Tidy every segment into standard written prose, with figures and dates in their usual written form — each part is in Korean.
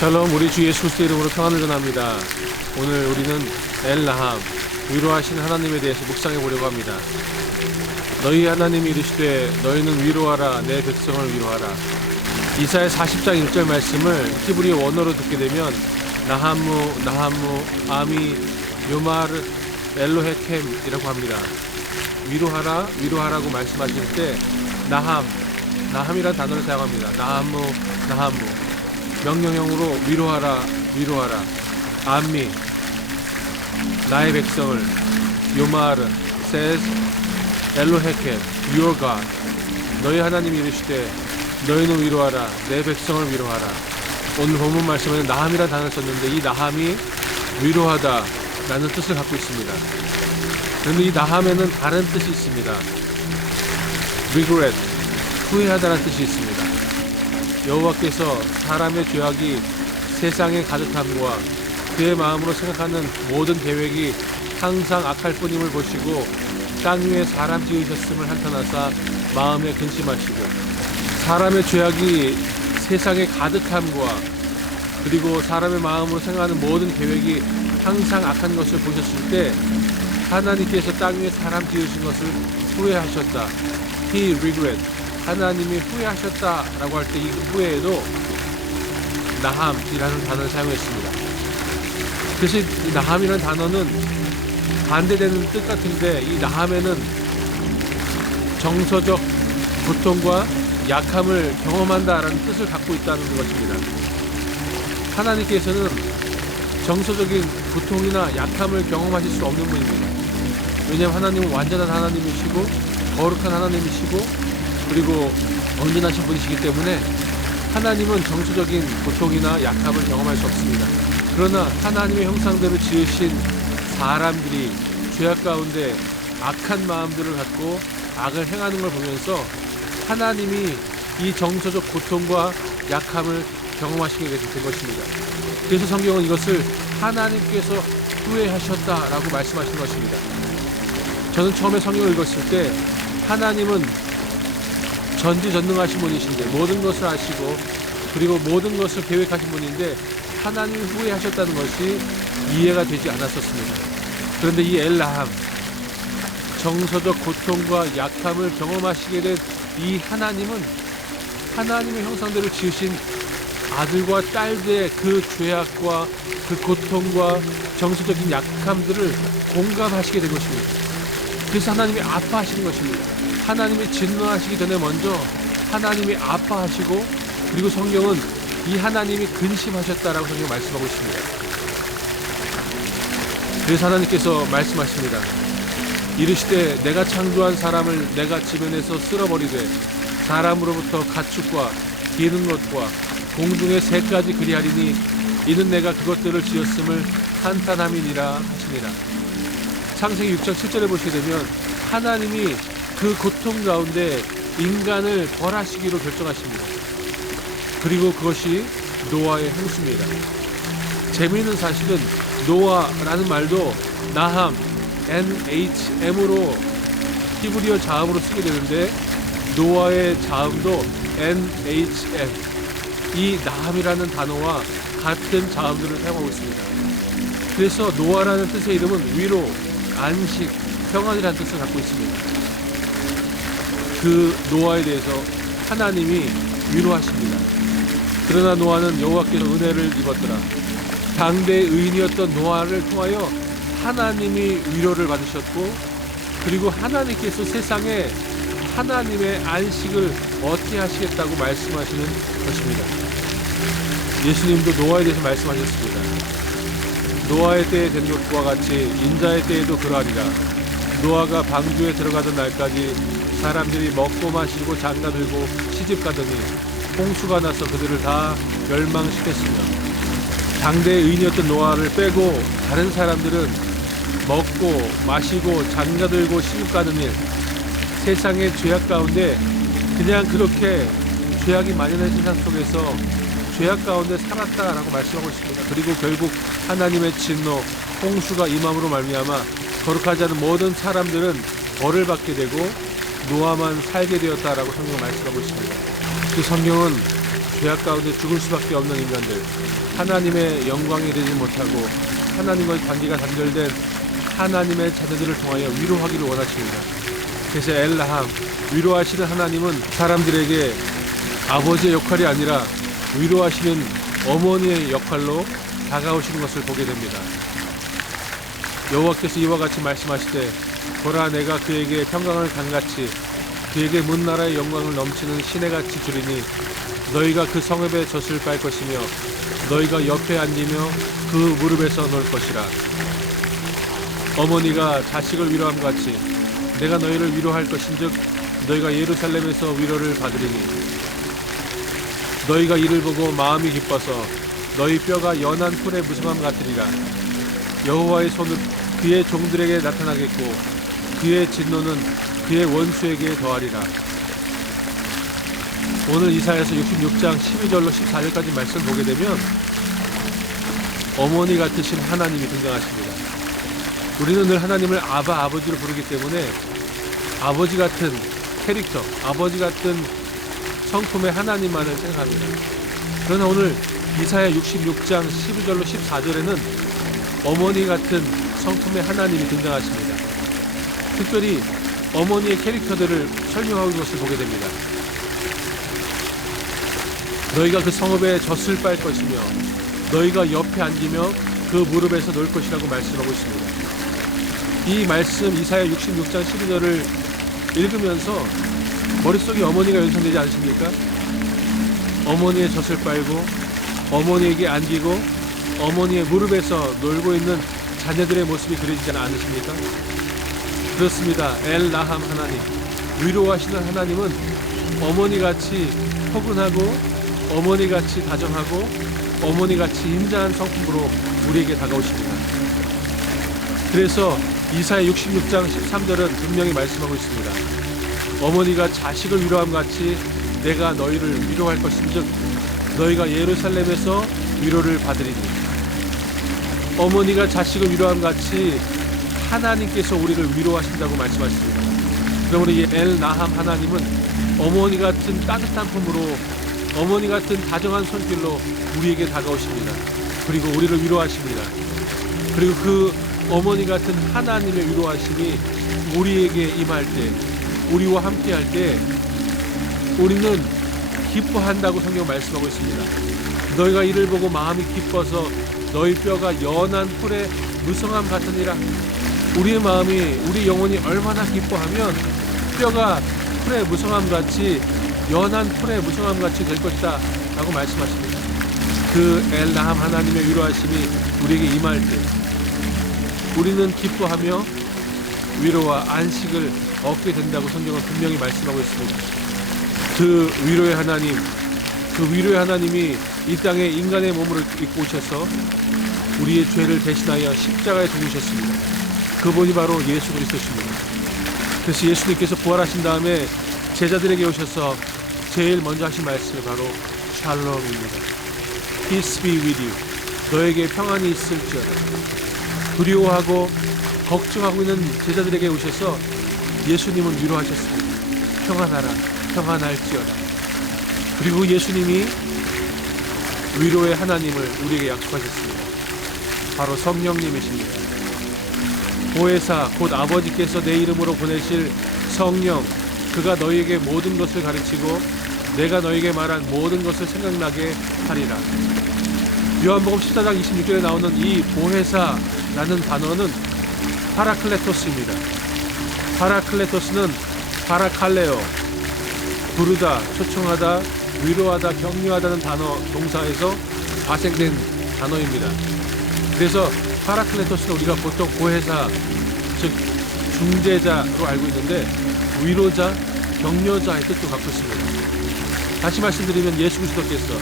샬롬, 우리 주 예수 그리스도 이름으로 평안을 전합니다. 오늘 우리는 엘나함, 위로하신 하나님에 대해서 묵상해 보려고 합니다. 너희 하나님이 이르시되 너희는 위로하라, 내 백성을 위로하라. 이사야 40장 1절 말씀을 히브리어 원어로 듣게 되면 나하무, 아미, 요마르, 엘로헤켐이라고 합니다. 위로하라고 말씀하실 때 나함이라는 단어를 사용합니다. 나하무, 명령형으로 위로하라. 아미, 나의 백성을. 요마르, says, 엘로헤켐, your God. 너희 하나님이 이르시되 너희는 위로하라, 내 백성을 위로하라. 오늘 본문 말씀에는 나함이라는 단어를 썼는데 이 나함이 위로하다 라는 뜻을 갖고 있습니다. 그런데 이 나함에는 다른 뜻이 있습니다. regret, 후회하다라는 뜻이 있습니다. 여호와께서 사람의 죄악이 세상에 가득함과 그의 마음으로 생각하는 모든 계획이 항상 악할 뿐임을 보시고 땅 위에 사람 지으셨음을 한탄하사 마음에 근심하시고, 사람의 죄악이 세상에 가득함과 그리고 사람의 마음으로 생각하는 모든 계획이 항상 악한 것을 보셨을 때 하나님께서 땅 위에 사람 지으신 것을 후회하셨다. He regret. 하나님이 후회하셨다라고 할 때 이 후회에도 나함이라는 단어를 사용했습니다. 그래서 이 나함이라는 단어는 반대되는 뜻 같은데 이 나함에는 정서적 고통과 약함을 경험한다라는 뜻을 갖고 있다는 것입니다. 하나님께서는 정서적인 고통이나 약함을 경험하실 수 없는 분입니다. 왜냐하면 하나님은 완전한 하나님이시고 거룩한 하나님이시고 그리고 온전하신 분이시기 때문에 하나님은 정서적인 고통이나 약함을 경험할 수 없습니다. 그러나 하나님의 형상대로 지으신 사람들이 죄악 가운데 악한 마음들을 갖고 악을 행하는 걸 보면서 하나님이 이 정서적 고통과 약함을 경험하시게 된 것입니다. 그래서 성경은 이것을 하나님께서 후회하셨다라고 말씀하시는 것입니다. 저는 처음에 성경을 읽었을 때 하나님은 전지전능하신 분이신데 모든 것을 아시고 그리고 모든 것을 계획하신 분인데 하나님이 후회하셨다는 것이 이해가 되지 않았었습니다. 그런데 이 엘나함, 정서적 고통과 약함을 경험하시게 된 이 하나님은 하나님의 형상대로 지으신 아들과 딸들의 그 죄악과 그 고통과 정서적인 약함들을 공감하시게 된 것입니다. 그래서 하나님이 아파하시는 것입니다. 하나님이 진노하시기 전에 먼저 하나님이 아파하시고 그리고 성경은 이 하나님이 근심하셨다라고 성경 말씀하고 있습니다. 그래서 하나님께서 말씀하십니다. 이르시되 내가 창조한 사람을 내가 지면에서 쓸어버리되 사람으로부터 가축과 기는 것과 공중의 새까지 그리하리니 이는 내가 그것들을 지었음을 한탄함이니라 하시니라. 창세기 6장 7절에 보시게 되면 하나님이 그 고통 가운데 인간을 벌하시기로 결정하십니다. 그리고 그것이 노아의 홍수입니다. 재미있는 사실은 노아라는 말도 나함, NHM으로 히브리어 자음으로 쓰게 되는데 노아의 자음도 NHM, 이 나함이라는 단어와 같은 자음들을 사용하고 있습니다. 그래서 노아라는 뜻의 이름은 위로, 안식, 평안이라는 뜻을 갖고 있습니다. 그 노아에 대해서 하나님이 위로하십니다. 그러나 노아는 여호와께서 은혜를 입었더라. 당대의 의인이었던 노아를 통하여 하나님이 위로를 받으셨고 그리고 하나님께서 세상에 하나님의 안식을 얻게 하시겠다고 말씀하시는 것입니다. 예수님도 노아에 대해서 말씀하셨습니다. 노아의 때에 된 것과 같이 인자의 때에도 그러하리라. 노아가 방주에 들어가던 날까지 사람들이 먹고 마시고 장가들고 시집가더니 홍수가 나서 그들을 다 멸망시켰으며 당대의 의인이었던 노아를 빼고 다른 사람들은 먹고 마시고 장가들고 시집가는 일, 세상의 죄악 가운데 그냥 그렇게 죄악이 만연한 세상 속에서 죄악 가운데 살았다라고 말씀하고 있습니다. 그리고 결국 하나님의 진노, 홍수가 임함으로 말미암아 거룩하지 않은 모든 사람들은 벌을 받게 되고 노아만 살게 되었다라고 성경은 말씀하고 있습니다. 그 성경은 죄악 가운데 죽을 수밖에 없는 인간들, 하나님의 영광에 이르지 못하고 하나님과의 관계가 단절된 하나님의 자녀들을 통하여 위로하기를 원하십니다. 그래서 엘라함, 위로하시는 하나님은 사람들에게 아버지의 역할이 아니라 위로하시는 어머니의 역할로 다가오시는 것을 보게 됩니다. 여호와께서 이와 같이 말씀하시되, 보라, 내가 그에게 평강을 강같이 그에게 문 나라의 영광을 넘치는 시내같이 주리니 너희가 그 성읍의 젖을 빨 것이며 너희가 옆에 앉으며 그 무릎에서 놀 것이라. 어머니가 자식을 위로함 같이 내가 너희를 위로할 것인즉 너희가 예루살렘에서 위로를 받으리니 너희가 이를 보고 마음이 기뻐서 너희 뼈가 연한 풀의 무성함 같으리라. 여호와의 손은 그의 종들에게 나타나겠고 그의 진노는 그의 원수에게 더하리라. 오늘 이사야서 66장 12절로 14절까지 말씀 보게 되면 어머니 같으신 하나님이 등장하십니다. 우리는 늘 하나님을 아바, 아버지로 부르기 때문에 아버지 같은 캐릭터, 아버지 같은 성품의 하나님만을 생각합니다. 그러나 오늘 이사야 66장 12절로 14절에는 어머니 같은 성품의 하나님이 등장하십니다. 특별히 어머니의 캐릭터들을 설명하고 있는 것을 보게 됩니다. 너희가 그 성읍에 젖을 빨 것이며 너희가 옆에 앉으며 그 무릎에서 놀 것이라고 말씀하고 있습니다. 이 말씀 이사야 66장 12절을 읽으면서 머릿속에 어머니가 연상되지 않으십니까? 어머니의 젖을 빨고 어머니에게 안기고 어머니의 무릎에서 놀고 있는 자녀들의 모습이 그려지지 않으십니까? 그렇습니다. 엘나함 하나님, 위로하시는 하나님은 어머니같이 포근하고 어머니같이 다정하고 어머니같이 인자한 성품으로 우리에게 다가오십니다. 그래서 이사야 66장 13절은 분명히 말씀하고 있습니다. 어머니가 자식을 위로함 같이 내가 너희를 위로할 것인즉 너희가 예루살렘에서 위로를 받으리니. 어머니가 자식을 위로함 같이 하나님께서 우리를 위로하신다고 말씀하십니다. 그러므로 이 엘나함 하나님은 어머니 같은 따뜻한 품으로 어머니 같은 다정한 손길로 우리에게 다가오십니다. 그리고 우리를 위로하십니다. 그리고 그 어머니 같은 하나님의 위로하심이 우리에게 임할 때, 우리와 함께 할 때 우리는 기뻐한다고 성경 말씀하고 있습니다. 너희가 이를 보고 마음이 기뻐서 너희 뼈가 연한 풀의 무성함 같으니라. 우리의 마음이, 우리 영혼이 얼마나 기뻐하면 뼈가 풀의 무성함 같이, 연한 풀의 무성함 같이 될 것이다 라고 말씀하십니다. 그 엘나함 하나님의 위로하심이 우리에게 임할 때 우리는 기뻐하며 위로와 안식을 얻게 된다고 성경은 분명히 말씀하고 있습니다. 그 위로의 하나님, 그 위로의 하나님이 이 땅에 인간의 몸을 입고 오셔서 우리의 죄를 대신하여 십자가에 죽으셨습니다. 그분이 바로 예수 그리스도십니다. 그래서 예수님께서 부활하신 다음에 제자들에게 오셔서 제일 먼저 하신 말씀이 바로 샬롬입니다. Peace be with you. 너에게 평안이 있을지어다. 두려워하고 걱정하고 있는 제자들에게 오셔서 예수님은 위로하셨습니다. 평안하라, 평안할지어다. 그리고 예수님이 위로의 하나님을 우리에게 약속하셨습니다. 바로 성령님이십니다. 보혜사, 곧 아버지께서 내 이름으로 보내실 성령, 그가 너희에게 모든 것을 가르치고 내가 너희에게 말한 모든 것을 생각나게 하리라. 요한복음 14장 26절에 나오는 이 보혜사라는 단어는 파라클레토스입니다. 파라클레토스는 파라칼레오, 부르다, 초청하다, 위로하다, 격려하다는 단어, 동사에서 파생된 단어입니다. 그래서 파라클레토스는 우리가 보통 보혜사, 즉 중재자로 알고 있는데 위로자, 격려자의 뜻도 갖고 있습니다. 다시 말씀드리면 예수 그리스도께서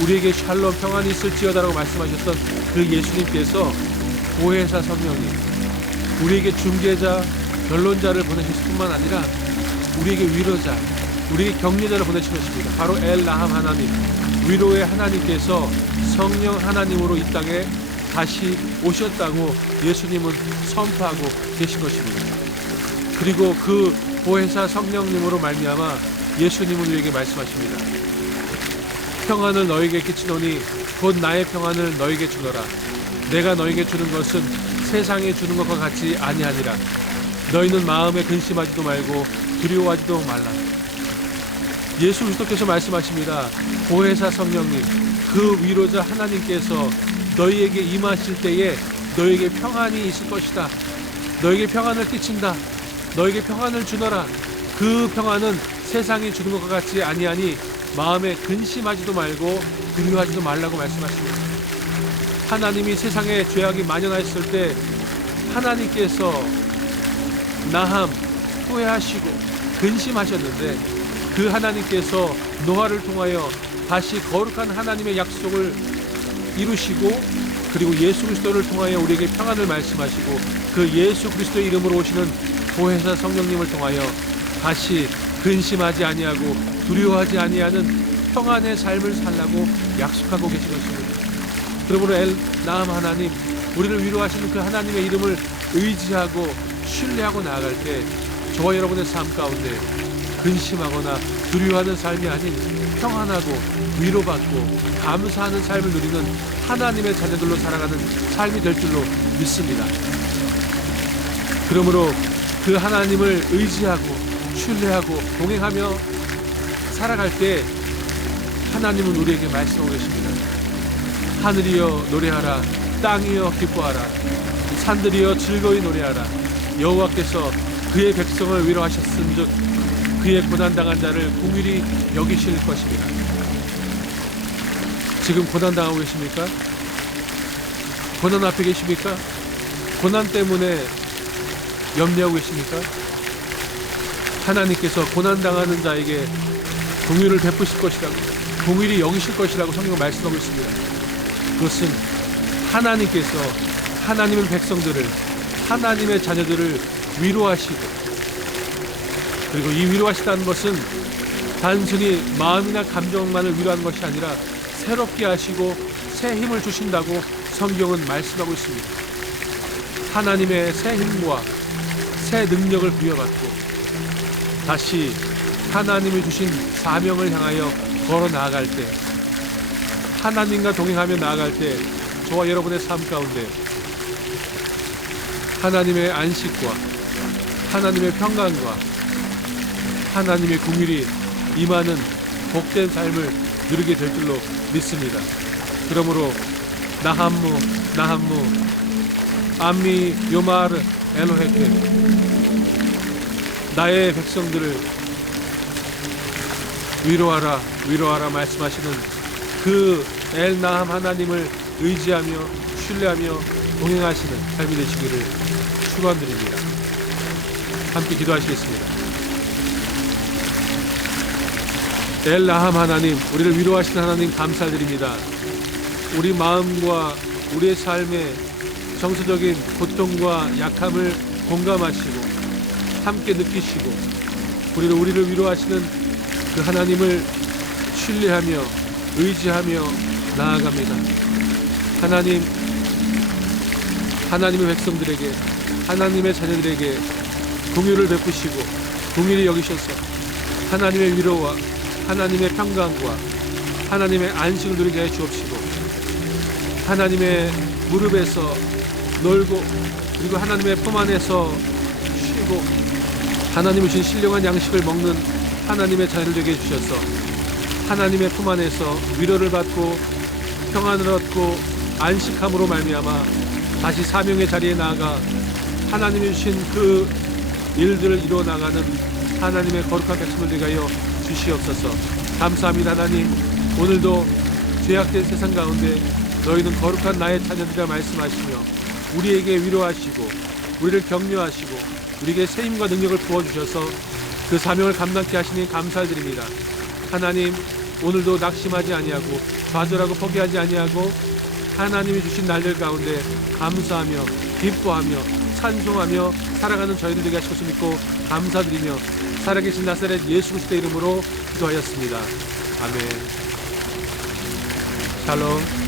우리에게 샬롬 평안이 있을지어다라고 말씀하셨던 그 예수님께서 보혜사 성령님, 우리에게 중재자, 변론자를 보내셨을 뿐만 아니라 우리에게 위로자, 우리에게 격려자를 보내신 것입니다. 바로 엘나함 하나님, 위로의 하나님께서 성령 하나님으로 이 땅에 다시 오셨다고 예수님은 선포하고 계신 것입니다. 그리고 그 보혜사 성령님으로 말미암아 예수님은 우리에게 말씀하십니다. 평안을 너에게 끼치노니 곧 나의 평안을 너에게 주노라. 내가 너에게 주는 것은 세상에 주는 것과 같이 아니하니라. 너희는 마음에 근심하지도 말고 두려워하지도 말라. 예수 그리스도께서 말씀하십니다. 보혜사 성령님, 그 위로자 하나님께서 너희에게 임하실 때에 너에게 평안이 있을 것이다. 너에게 평안을 끼친다. 너에게 평안을 주노라. 그 평안은 세상이 주는 것과 같이 아니하니 마음에 근심하지도 말고 두려워하지도 말라고 말씀하십니다. 하나님이 세상에 죄악이 만연하였을 때 하나님께서 나함, 후회하시고 근심하셨는데 그 하나님께서 노아를 통하여 다시 거룩한 하나님의 약속을 이루시고 그리고 예수 그리스도를 통하여 우리에게 평안을 말씀하시고 그 예수 그리스도의 이름으로 오시는 보혜사 성령님을 통하여 다시 근심하지 아니하고 두려워하지 아니하는 평안의 삶을 살라고 약속하고 계신 것입니다. 그러므로 엘나함 하나님, 우리를 위로하시는 그 하나님의 이름을 의지하고 신뢰하고 나아갈 때 저와 여러분의 삶 가운데 근심하거나 두려워하는 삶이 아닌 평안하고 위로받고 감사하는 삶을 누리는 하나님의 자녀들로 살아가는 삶이 될 줄로 믿습니다. 그러므로 그 하나님을 의지하고 신뢰하고 동행하며 살아갈 때 하나님은 우리에게 말씀하고 계십니다. 하늘이여 노래하라. 땅이여 기뻐하라. 산들이여 즐거이 노래하라. 여호와께서 그의 백성을 위로하셨은즉 그의 고난당한 자를 긍휼히 여기실 것입니다. 지금 고난당하고 계십니까? 고난 앞에 계십니까? 고난 때문에 염려하고 계십니까? 하나님께서 고난당하는 자에게 긍휼을 베푸실 것이라고, 긍휼히 여기실 것이라고 성경 말씀하고 있습니다. 그것은 하나님께서 하나님의 백성들을, 하나님의 자녀들을 위로하시고, 그리고 이 위로하시다는 것은 단순히 마음이나 감정만을 위로하는 것이 아니라 새롭게 하시고 새 힘을 주신다고 성경은 말씀하고 있습니다. 하나님의 새 힘과 새 능력을 부여받고 다시 하나님이 주신 사명을 향하여 걸어 나아갈 때, 하나님과 동행하며 나아갈 때 저와 여러분의 삶 가운데 하나님의 안식과 하나님의 평강과 하나님의 긍휼이 임하는 복된 삶을 누리게 될 줄로 믿습니다. 그러므로 나함무 암미 요마르 엘로헤케, 나의 백성들을 위로하라 말씀하시는 그 엘나함 하나님을 의지하며 신뢰하며 동행하시는 삶이 되시기를 축원드립니다. 함께 기도하시겠습니다. 엘나함 하나님, 우리를 위로하시는 하나님 감사드립니다. 우리 마음과 우리의 삶의 정서적인 고통과 약함을 공감하시고 함께 느끼시고 우리를 위로하시는 그 하나님을 신뢰하며 의지하며 나아갑니다. 하나님, 하나님의 백성들에게, 하나님의 자녀들에게 긍휼을 베푸시고 긍휼히 여기셔서 하나님의 위로와 하나님의 평강과 하나님의 안식을 누리게 해 주옵시고 하나님의 무릎에서 놀고 그리고 하나님의 품 안에서 쉬고 하나님이 주신 신령한 양식을 먹는 하나님의 자녀를 되게 해주셔서 하나님의 품 안에서 위로를 받고 평안을 얻고 안식함으로 말미암아 다시 사명의 자리에 나아가 하나님이 주신 그 일들을 이루어 나가는 하나님의 거룩한 백성을 되게 하여 주시옵소서. 감사합니다. 하나님, 오늘도 죄악된 세상 가운데 너희는 거룩한 나의 자녀들이라 말씀하시며 우리에게 위로하시고 우리를 격려하시고 우리에게 새 힘과 능력을 부어주셔서 그 사명을 감당케 하시니 감사드립니다. 하나님, 오늘도 낙심하지 아니하고 좌절하고 포기하지 아니하고 하나님이 주신 날들 가운데 감사하며 기뻐하며 찬송하며 살아가는 저희들 되게 하실 것을 믿고 감사드리며 살아계신 나사렛 예수 그리스도의 이름으로 기도하였습니다. 아멘. 샬롬.